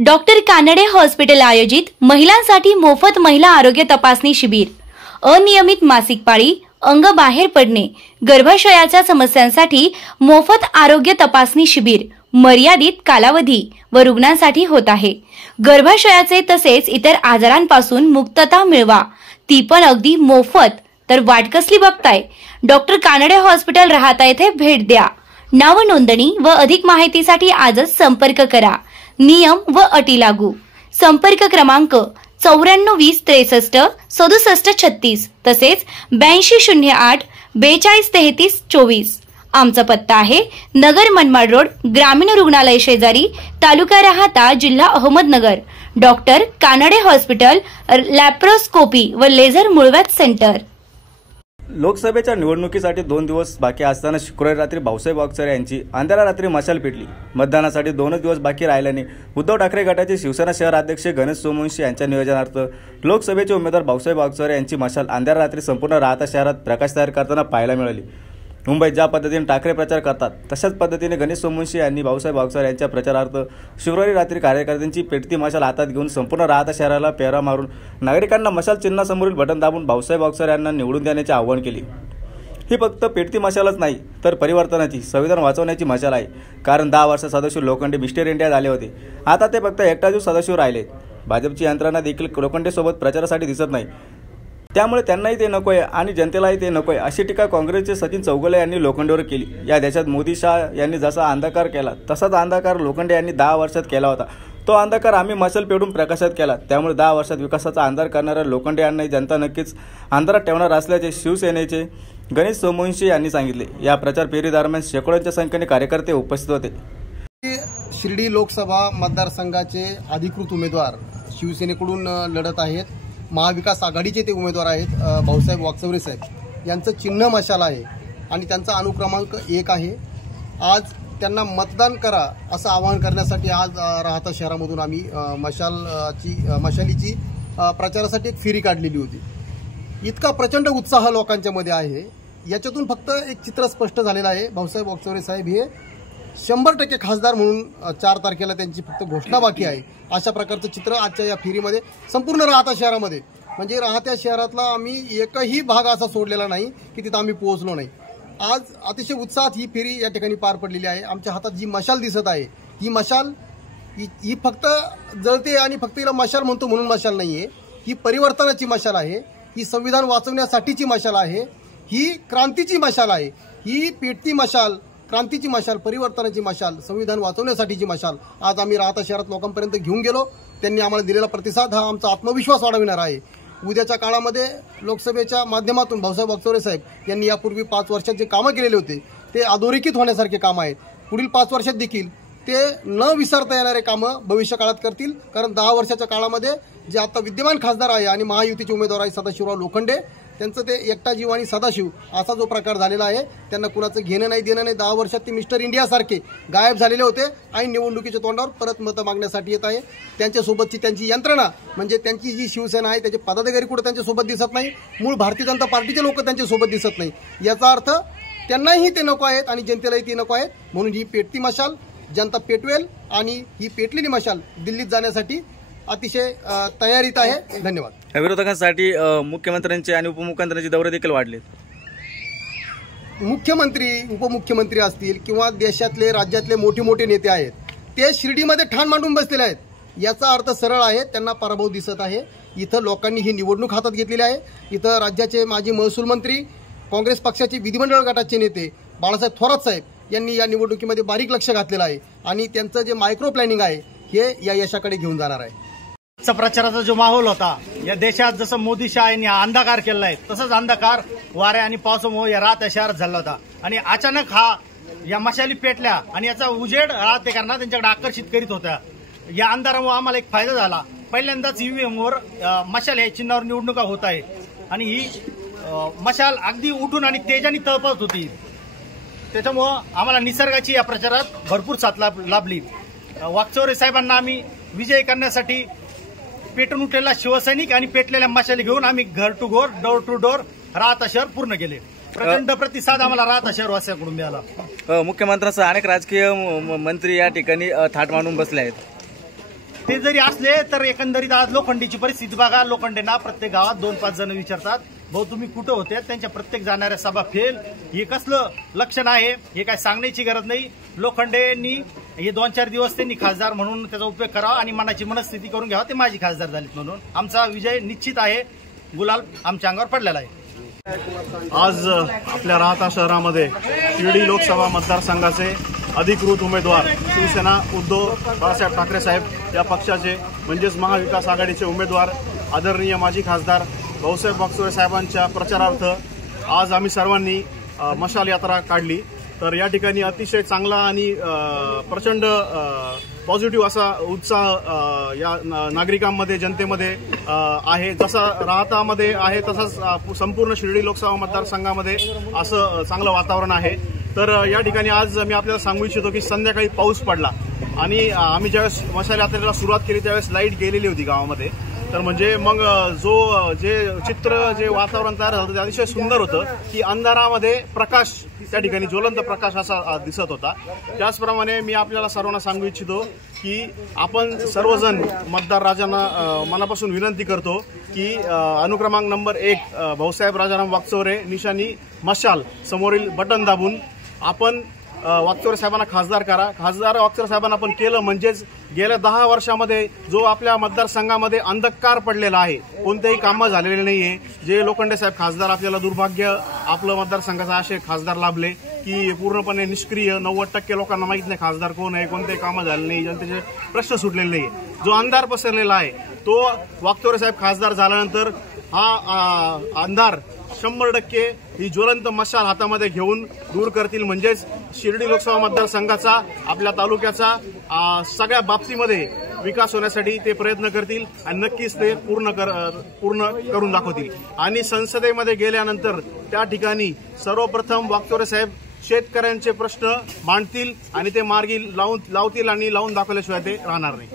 Doctor Kanade hospital आयोजित महिलांसाठी मोफत महिला आरोग्य तपासणी शिबिर। अनियमित मासिक पाळी, अंग बाहेर पडणे, गर्भाशयाच्या समस्यांसाठी मोफत आरोग्य तपासणी शिबिर मर्यादित कालावधी व रुग्णांसाठी होत आहे। गर्भाशयाचे तसेच इतर आजारांपासून मुक्तता मिळवा, ती पण अगदी मोफत। तर वाट कसली बघताय? डॉक्टर कानडे हॉस्पिटल राहता येथे भेट द्या। नाव नोंदणी व अधिक माहितीसाठी आजच संपर्क करा। नियम व अटी लागू। संपर्क क्रमांक 94 20 63 67 36 तसेच 82 08 42 33 24। आमचा पत्ता आहे नगर मनमाड रोड, ग्रामीण रुग्णालय शेजारी, तालुका राहाता, जिल्हा Ahmednagar. Doctor Kanade hospital, laparoscopy व लेझर मुळव्याध सेंटर। लोकसभेच्या निवडणुकीसाठी 2 दिवस बाकी असताना शुक्रवारी रात्री भाऊसाहेब वागचौरे यांची अंधारा रात्री मशाल पेटली। मतदानासाठी 2 दिवस बाकी राहिल्याने उद्धव ठाकरे गटाचे शिवसेना शहर अध्यक्ष गणेश सोमवंशी यांच्या नियोजनार्थ लोकसभेचे उमेदवार भाऊसाहेब वागचौरे यांची मशाल अंधारा रात्री संपूर्ण राहता शहरात प्रकाश तयार करताना पाहायला मिळाली। मुंबईत ज्या पद्धतीने ठाकरे प्रचार करतात तशाच पद्धतीने गणेश सोमवंशी यांनी भाऊसाहेब वागचौरे यांच्या प्रचारार्थ शुक्रवारी रात्री कार्यकर्त्यांची पेटती मशाल हातात घेऊन संपूर्ण राहता शहराला पेहरा मारून नागरिकांना मशाल चिन्हासमोरील बटन दाबून भाऊसाहेब वागचौरे यांना निवडून देण्याचे आवाहन केले। ही फक्त पेटती मशालच नाही तर परिवर्तनाची, संविधान वाचवण्याची मशाल आहे। कारण 10 वर्ष सदाशिव लोखंडे मिस्टर इंडिया झाले होते, आता ते फक्त एकटा जीव सदाशिव राहिले। भाजपची यंत्रणा देखील लोखंडेसोबत प्रचारासाठी दिसत नाही, त्यामुळे त्यांनाही ते नकोय आणि जनतेलाही ते नकोय अशी टीका काँग्रेसचे सचिन चौगुले यांनी लोखंडेवर केली। या देशात मोदी शाह यांनी जसा अंधकार केला तसाच अंधकार लोखंडे यांनी 10 वर्षात केला होता। तो अंधकार आम्ही मशाल पेटून प्रकाशात केला। त्यामुळे 10 वर्षात विकासाचा अंधार करणाऱ्या लोखंडे यांनाही जनता नक्कीच अंधारात ठेवणार असल्याचे शिवसेनेचे गणेश सोमवंशी यांनी सांगितले। या प्रचार फेरी दरम्यान शेकडोंच्या संख्येने कार्यकर्ते उपस्थित होते। शिर्डी लोकसभा मतदारसंघाचे अधिकृत उमेदवार शिवसेनेकडून लढत आहेत। महाविकास आघाडीचे ते उमेदवार आहेत भाऊसाहेब वागचौरे साहेब। यांचं चिन्ह मशाल आहे आणि त्यांचा अनुक्रमांक 1 आहे। आज त्यांना मतदान करा असं आवाहन करण्यासाठी आज राहता शहरामधून आम्ही मशालीची प्रचारासाठी एक फेरी काढलेली होती। इतका प्रचंड उत्साह लोकांच्या मध्ये आहे, याच्यातून फक्त एक चित्र स्पष्ट झालेलं आहे। भाऊसाहेब वागचौरे साहेब हे 100% खासदार म्हणून 4 तारखेला त्यांची फक्त घोषणा बाकी आहे। अशा प्रकारचं चित्र आजच्या या फेरीमध्ये संपूर्ण राहता शहरामध्ये, म्हणजे राहत्या शहरातला आम्ही एकही भाग असा सोडलेला नाही की तिथं आम्ही पोहोचलो नाही। आज अतिशय उत्साहात ही फेरी या ठिकाणी पार पडलेली आहे। आमच्या हातात जी मशाल दिसत आहे ही मशाल ही फक्त जळते आणि फक्त हिला मशाल म्हणतो म्हणून मशाल नाहीये, ही परिवर्तनाची मशाल आहे, ही संविधान वाचवण्यासाठीची मशाल आहे, ही क्रांतीची मशाल आहे। ही पेटती मशाल, क्रांतीची मशाल, परिवर्तनाची मशाल, संविधान वाचवण्यासाठीची मशाल आज आम्ही राहता शहरात लोकांपर्यंत घेऊन गेलो। त्यांनी आम्हाला दिलेला प्रतिसाद हा आमचा आत्मविश्वास वाढविणार आहे। उद्याच्या काळामध्ये लोकसभेच्या माध्यमातून भाऊसाहेब वागचौरे साहेब यांनी यापूर्वी 5 वर्षात जे कामं केलेले होते ते अधोरेखित होण्यासारखे काम आहेत। पुढील 5 वर्षात देखील ते न विसरता येणारे कामं भविष्य काळात करतील। कारण 10 वर्षाच्या काळामध्ये जे आता विद्यमान खासदार आहे आणि महायुतीचे उमेदवार आहे सदाशिवराव लोखंडे, त्यांचं ते एकटा जीव आणि सदाशिव असा जो प्रकार झालेला आहे, त्यांना कुणाचं घेणं नाही देणं नाही। 10 वर्षात ते मिस्टर इंडिया सारखे गायब झालेले होते आणि निवडणुकीच्या तोंडावर परत मतं मागण्यासाठी येत आहे। त्यांच्यासोबतची त्यांची यंत्रणा म्हणजे त्यांची जी शिवसेना आहे त्याचे पदाधिकारी कुठे त्यांच्यासोबत दिसत नाही, मूळ भारतीय जनता पार्टीचे लोक त्यांच्यासोबत दिसत नाही। याचा अर्थ त्यांनाही ते नको आहेत आणि जनतेलाही ते नको आहेत। म्हणून ही पेटती मशाल जनता पेटवेल आणि ही पेटलेली मशाल दिल्लीत जाण्यासाठी अतिशय तयारीत आहे। धन्यवाद। विरोधकांसाठी मुख्यमंत्र्यांचे आणि उपमुख्यमंत्र्यांचे दौरे देखील वाढले। मुख्यमंत्री, उपमुख्यमंत्री असतील किंवा देशातले राज्यातले मोठे मोठे नेते आहेत, ते शिर्डीमध्ये ठाण मांडून बसलेले आहेत। याचा अर्थ सरळ आहे, त्यांना पराभव दिसत आहे। इथं लोकांनी ही निवडणूक हातात घेतलेली आहे। इथं राज्याचे माजी महसूल मंत्री, काँग्रेस पक्षाचे विधिमंडळ गटाचे नेते बाळासाहेब थोरात साहेब यांनी या निवडणुकीमध्ये बारीक लक्ष घातलेलं आहे आणि त्यांचं जे मायक्रो प्लॅनिंग आहे हे या यशाकडे घेऊन जाणार आहे। प्रचाराचा जो माहोल होता, या देशात जसं मोदी शाह यांनी अंधकार केला आहे तसंच अंधकार वाऱ्या आणि पावसामुळे या राहत्या शहरात झाला होता आणि अचानक या मशाली पेटल्या आणि याचा उजेड राहतेकरांना त्यांच्याकडे आकर्षित करीत होत्या। या अंधारामुळे आम्हाला एक फायदा झाला। पहिल्यांदाच ईव्हीएमवर मशाल या चिन्हावर निवडणुका होत आहे आणि ही मशाल अगदी उठून आणि तेजाने तळपत होती। त्याच्यामुळं आम्हाला निसर्गाची या प्रचारात भरपूर साथ लाभली। वागचौरे साहेबांना आम्ही विजयी करण्यासाठी पेटून उठलेला शिवसैनिक आणि पेटलेल्या मशाली घेऊन आम्ही घर टू घर, डोर टू डोर राहता शहर पूर्ण केले। प्रचंड प्रतिसाद आम्हाला राहता शहर वासियांकडून मिळाला। मुख्यमंत्र्यांसह अनेक राजकीय मंत्री या ठिकाणी थाट मांडून बसले आहेत। ते जरी असले तर एकंदरीत आज लोखंडेची परिस्थिती बघा. लोखंडेंना प्रत्येक गावात 2-5 जण विचारतात, भाऊ तुम्ही कुठं होते, त्यांच्या प्रत्येक जाणाऱ्या सभा फेल. हे कसलं लक्षण आहे हे काय सांगण्याची गरज नाही. लोखंडेंनी हे 2-4 दिवस त्यांनी खासदार म्हणून त्याचा उपयोग करावा आणि मनाची मनस्थिती करून घ्यावा, ते माझी खासदार झालीत म्हणून. आमचा विजय निश्चित आहे, गुलाल आमच्या अंगावर पडलेला आहे. आज आपल्या राहता शहरामध्ये शिर्डी लोकसभा मतदारसंघाचे अधिकृत उमेदवार शिवसेना उद्धव बाळासाहेब ठाकरे साहेब या पक्षाचे म्हणजेच महाविकास आघाडीचे उमेदवार आदरणीय माजी खासदार भाऊसाहेब वागचौरे साहेबांच्या प्रचारार्थ आज आम्ही सर्वांनी मशाल यात्रा काढली. तर या ठिकाणी अतिशय चांगला आणि प्रचंड पॉझिटिव्ह असा उत्साह या नागरिकांमध्ये जनतेमध्ये आहे. जसा राहतामध्ये आहे तसाच संपूर्ण शिर्डी लोकसभा मतदारसंघामध्ये असं चांगलं वातावरण आहे. तर या ठिकाणी आज मी आपल्याला सांगू इच्छितो की संध्याकाळी पाऊस पडला आणि आम्ही ज्यावेळेस मशाल यात्रेला सुरुवात केली त्यावेळेस लाईट गेलेली होती गावामध्ये. तर म्हणजे मग जे वातावरण तयार झालं ते अतिशय सुंदर होतं की अंधारामध्ये प्रकाश त्या ठिकाणी ज्वलंत प्रकाश असा दिसत होता. त्याचप्रमाणे मी आपल्याला सर्वांना सांगू इच्छितो की आपण सर्वजण मतदार राजांना मनापासून विनंती करतो की अनुक्रमांक नंबर 1 भाऊसाहेब राजाराम वागचौरे निशाणी मशाल समोरील बटन दाबून आपण वागचौरे साहेबांना खासदार करा. खासदार वागचौरे साहेबांना आपण केलं म्हणजेच गेल्या 10 वर्षामध्ये जो आपल्या मतदारसंघामध्ये अंधकार पडलेला आहे, कोणतेही कामं झालेले नाहीये. जे लोखंडे साहेब खासदार आपल्याला दुर्भाग्य आपलं मतदारसंघाचा असे खासदार लाभले की पूर्णपणे निष्क्रिय 90% लोकांना माहित नाही खासदार कोण आहे, कोणतेही कामं झाले नाही, जनतेचे प्रश्न सुटलेले नाही. जो अंधार पसरलेला आहे तो वागचौरे साहेब खासदार झाल्यानंतर हा अंधार 100% ही ज्वलंत मशाल हातामध्ये घेऊन दूर करतील. म्हणजेच शिर्डी लोकसभा मतदारसंघाचा आपल्या तालुक्याचा सगळ्या बाबतीमध्ये विकास होण्यासाठी ते प्रयत्न करतील आणि नक्कीच ते पूर्ण करून दाखवतील. आणि संसदेमध्ये गेल्यानंतर त्या ठिकाणी सर्वप्रथम वागचौरे साहेब शेतकऱ्यांचे प्रश्न मांडतील आणि ते मार्गी लावतील आणि लावून दाखवल्याशिवाय ते राहणार नाही.